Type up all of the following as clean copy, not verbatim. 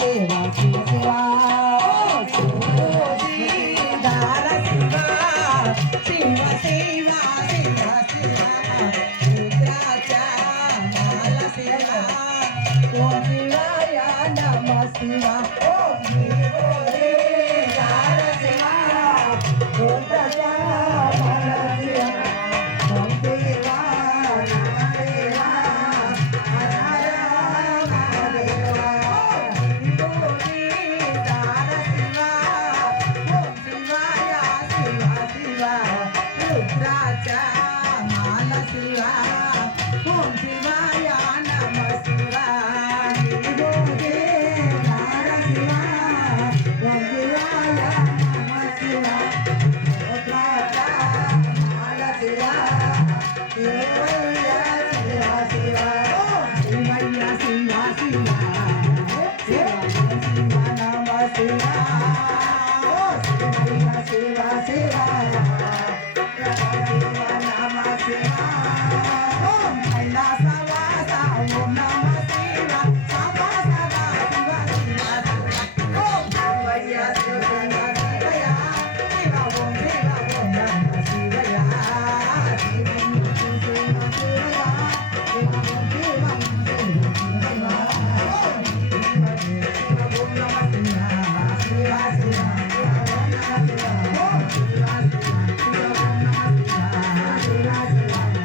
सेवा शिव सेवा श्रीधार शिवा शिव सेवा सेवा सेवा रुद्राच्या माला सेवा ओम शिवाय नमः शिवा ओम श्रीधार शिवा रुद्राच्या माला सेवा ओम देवा नमः देवा हर हर महादेवा श्रीधार शिवा ओम शिवाय शिवा शिवा रुद्राच्या माला शिवा ओम शिवाय नमः शिवा श्रीधार शिवा ओम शिवाय नमः शिवा रुद्राच्या माला शिवा शिवैया शिवा शिवा शिवैया शिवा शिवा शिवा शिवा नमः शिवा शिवैया शिवा शिवा शिवा नमः शिवा ओम कैलासवासा ओम नमः शिवा सदा सदा शिवा शिवा शिवा ओम शिवैया शिवा शिवैया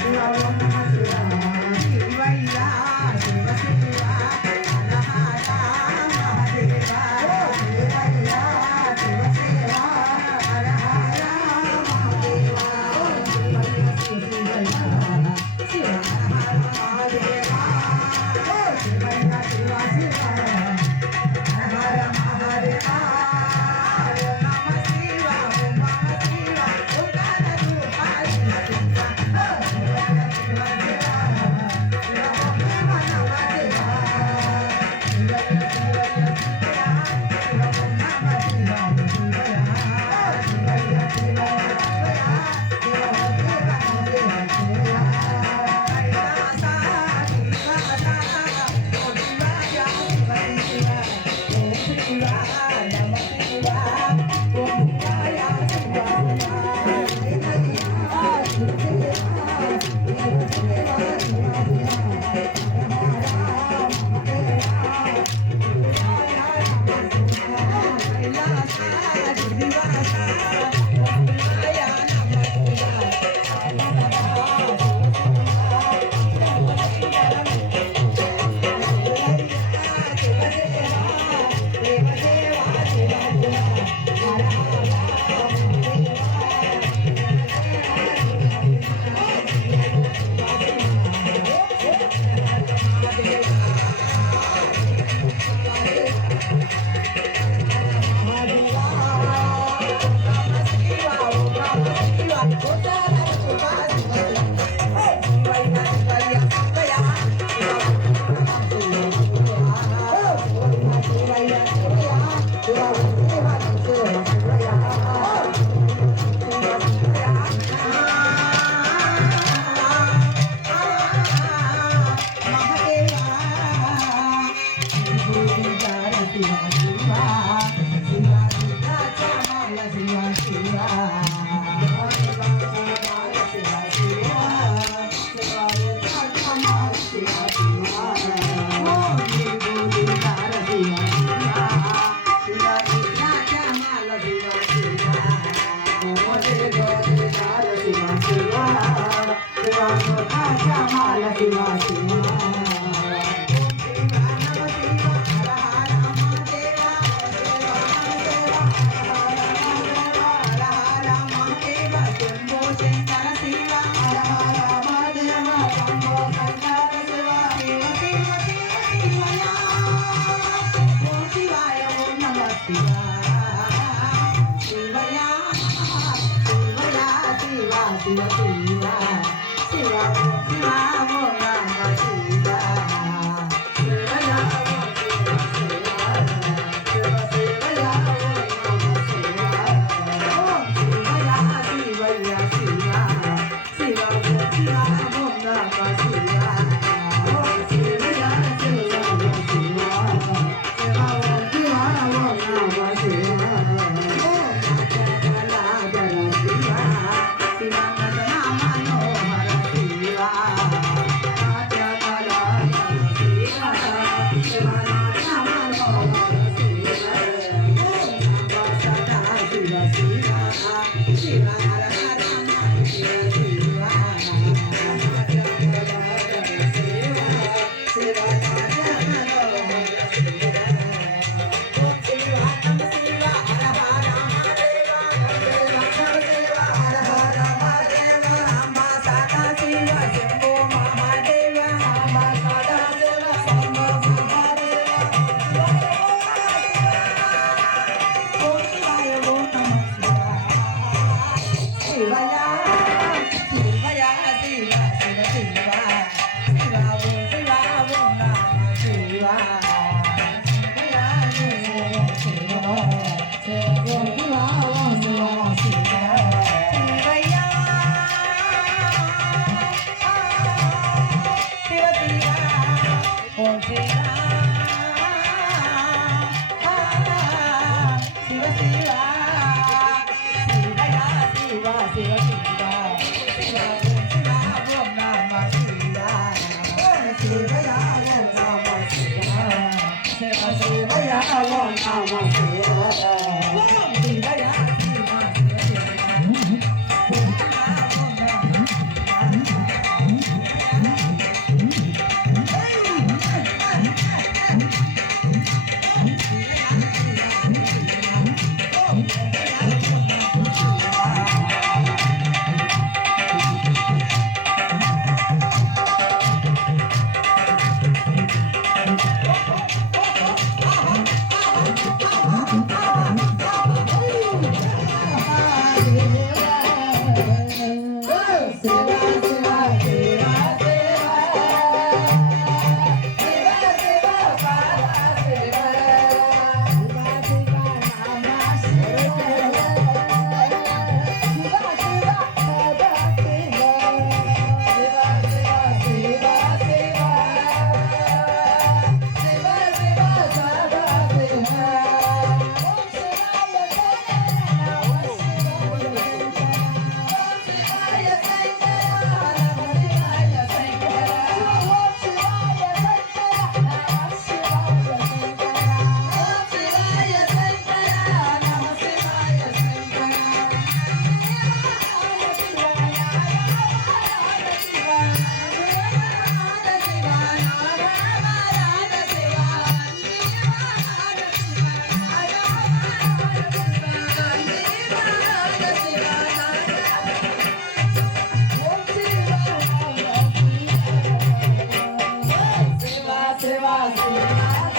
शिवा ओम नमः शिवैया ओम श्री शिव शिवा शिवया शिवा शिव शिवा शिवा ओम शिवा ओम नमः शिवाय शिवया ओम नमः शिवाय शिव शिवया ओम नमः शिवाय ओम शिवया शिवा शिव शिवा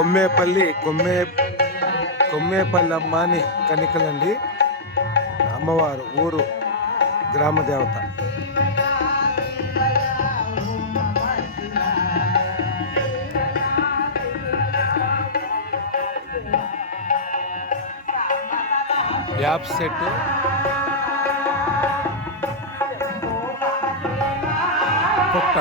కొమ్మేపల్లి అమ్మ అని కనికలండి అమ్మవారు ఊరు గ్రామ దేవత. యాప్ సెట్ పుట్ట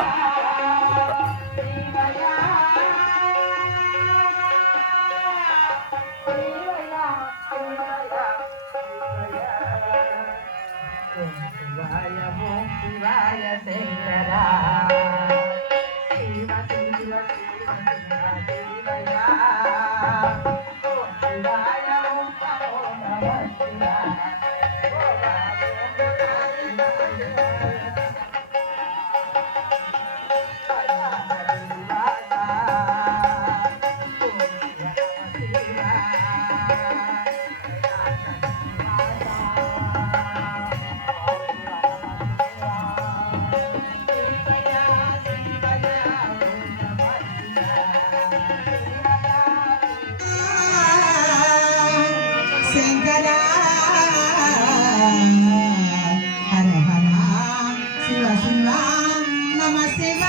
శంకరా హర హర శివ శివ నమ శివ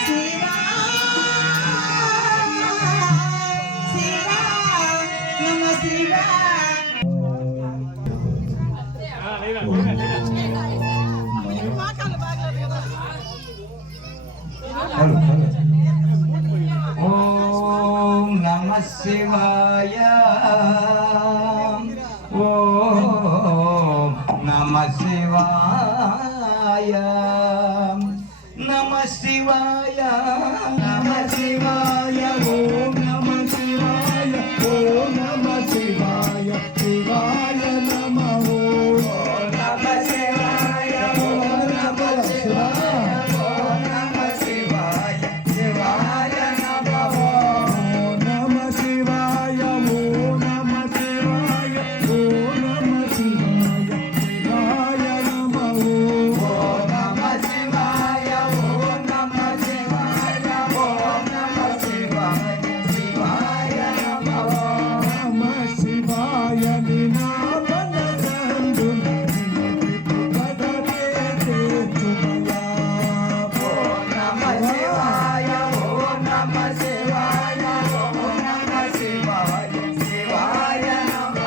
శివ శివ నమ శివ. ఓం నమ శివాయ ఓం నమ శివాయ నమ శివాయ నమ శివాయ ఓం నమ శివాయ ఓం నమ శివాయ శివాయ నమ ఓం నమ శివాయ ఓం నమ శివాయ ఓం నమ శివాయ శివాయ నమ ఓం నమ శివాయ ఓం నమ శివాయ ఓం నమ శివాయ శివాయ నమ ఓం నమ శివాయ ఓం నమ శివాయ ఓం నమ శివాయ శివాయ నమ నమ శివాయ నినామన సందు కదతే చేతుమయా ఓం నమ శివాయ ఓం నమ శివాయ ఓం నమ శివాయ శివాయ నమ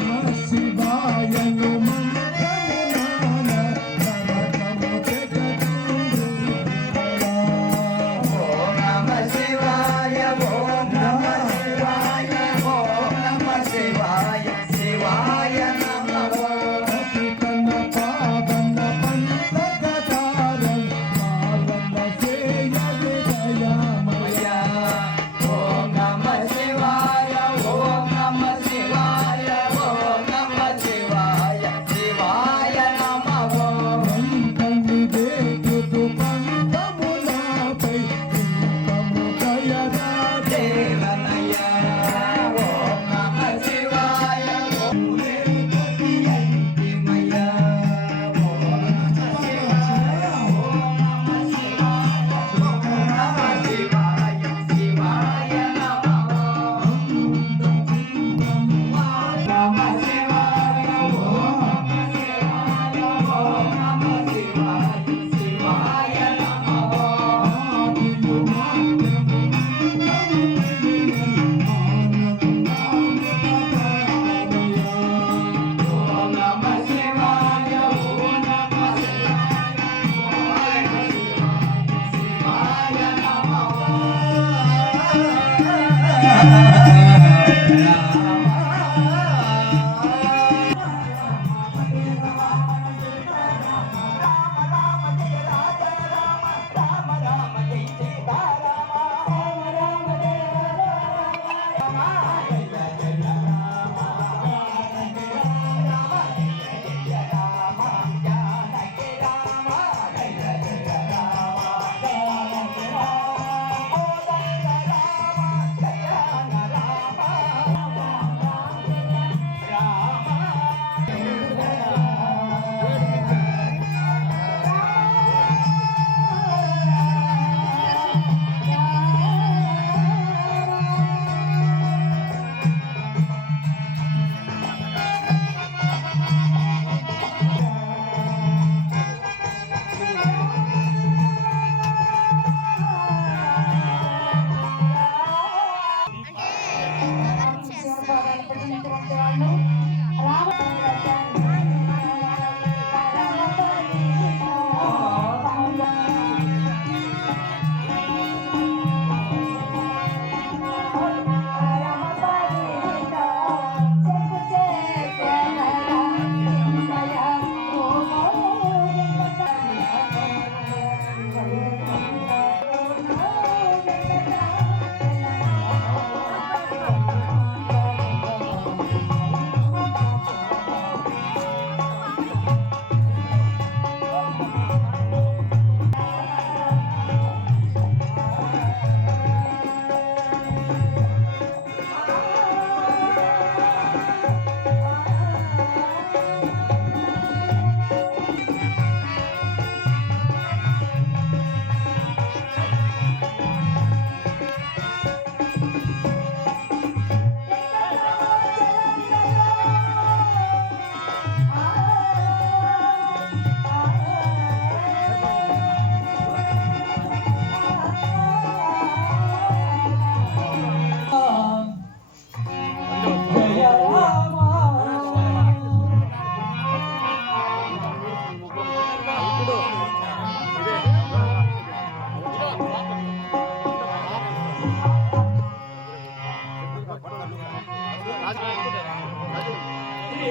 నమ శివాయ నుమంతమునాన నరకము జగదుందుమయా ఓం నమ శివాయ ఓం నమ శివాయ ఓం నమ శివాయ శివాయ నమ కపితన పావన పంచగతారం మావన సేయ విజయమయ ఓం నమ శివాయ ఓం నమ శివాయ ఓం నమ శివాయ శివాయ నమ ఓం తండ్రి దేకుతు పంతములపై దీపము దయరా దేవనయ ఓం నమ శివాయ ఓం దేవతియంతిమయ ఓం నమ శివాయ ఓం నమ శివాయ ఓం నమ శివాయ శివాయ నమ ఓం నమ శివాయ ఓం నమ శివాయ శివాయ నమ ఓం నమ శివాయ ఓం నమ శివాయ శివాయ నమ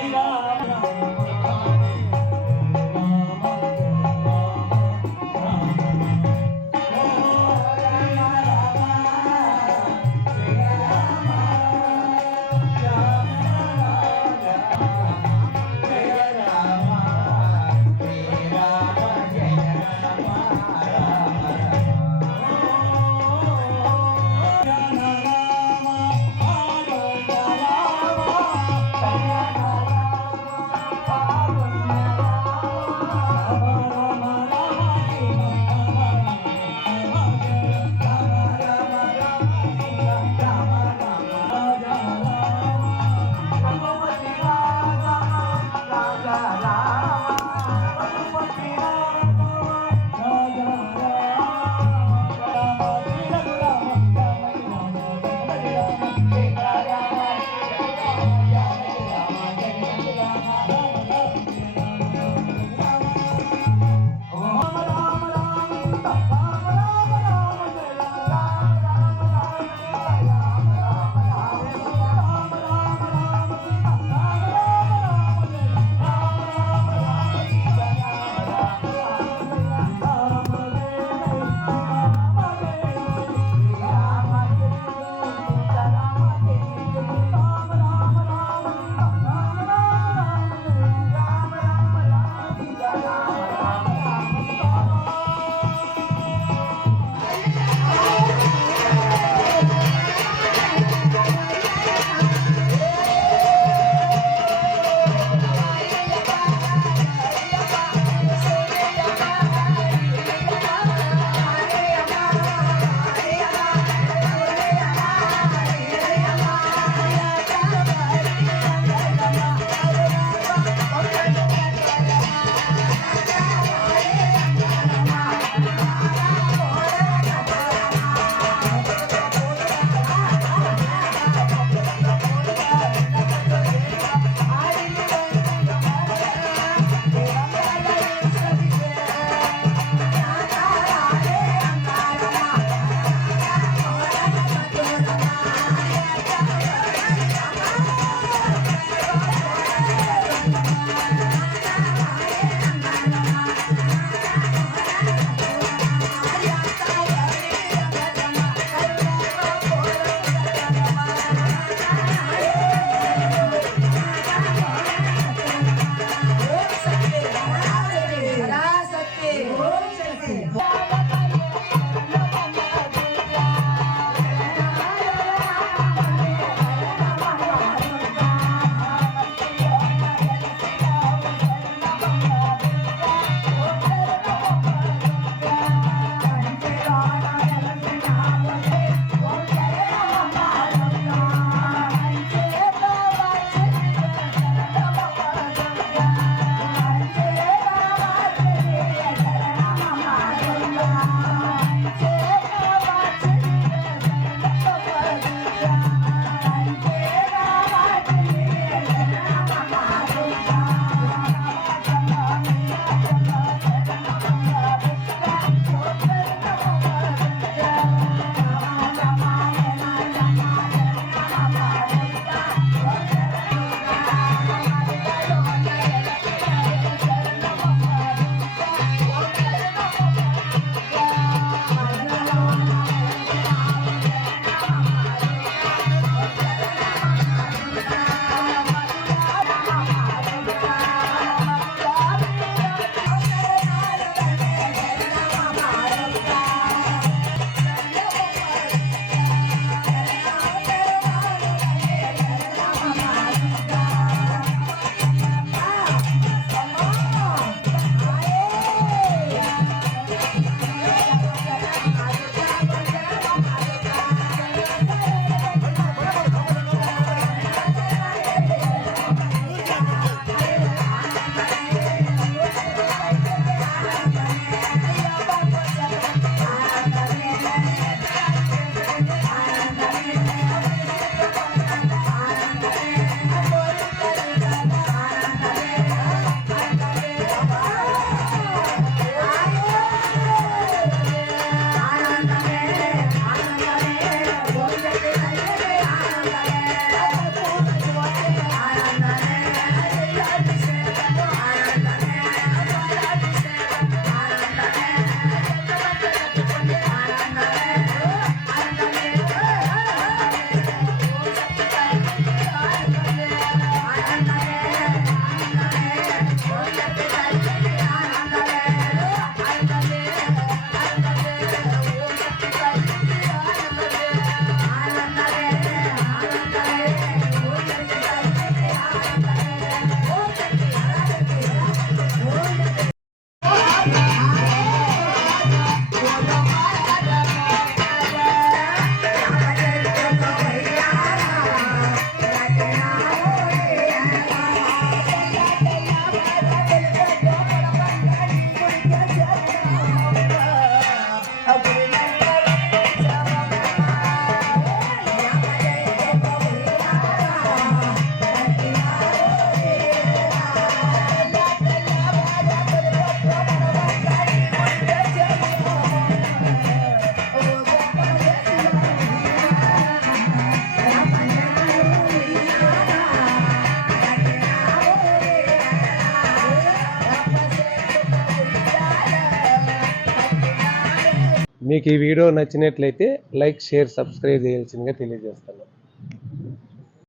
Bye. మీకు ఈ వీడియో నచ్చినట్లయితే లైక్ షేర్ సబ్స్క్రైబ్ చేయాల్సిందిగా తెలియజేస్తాను.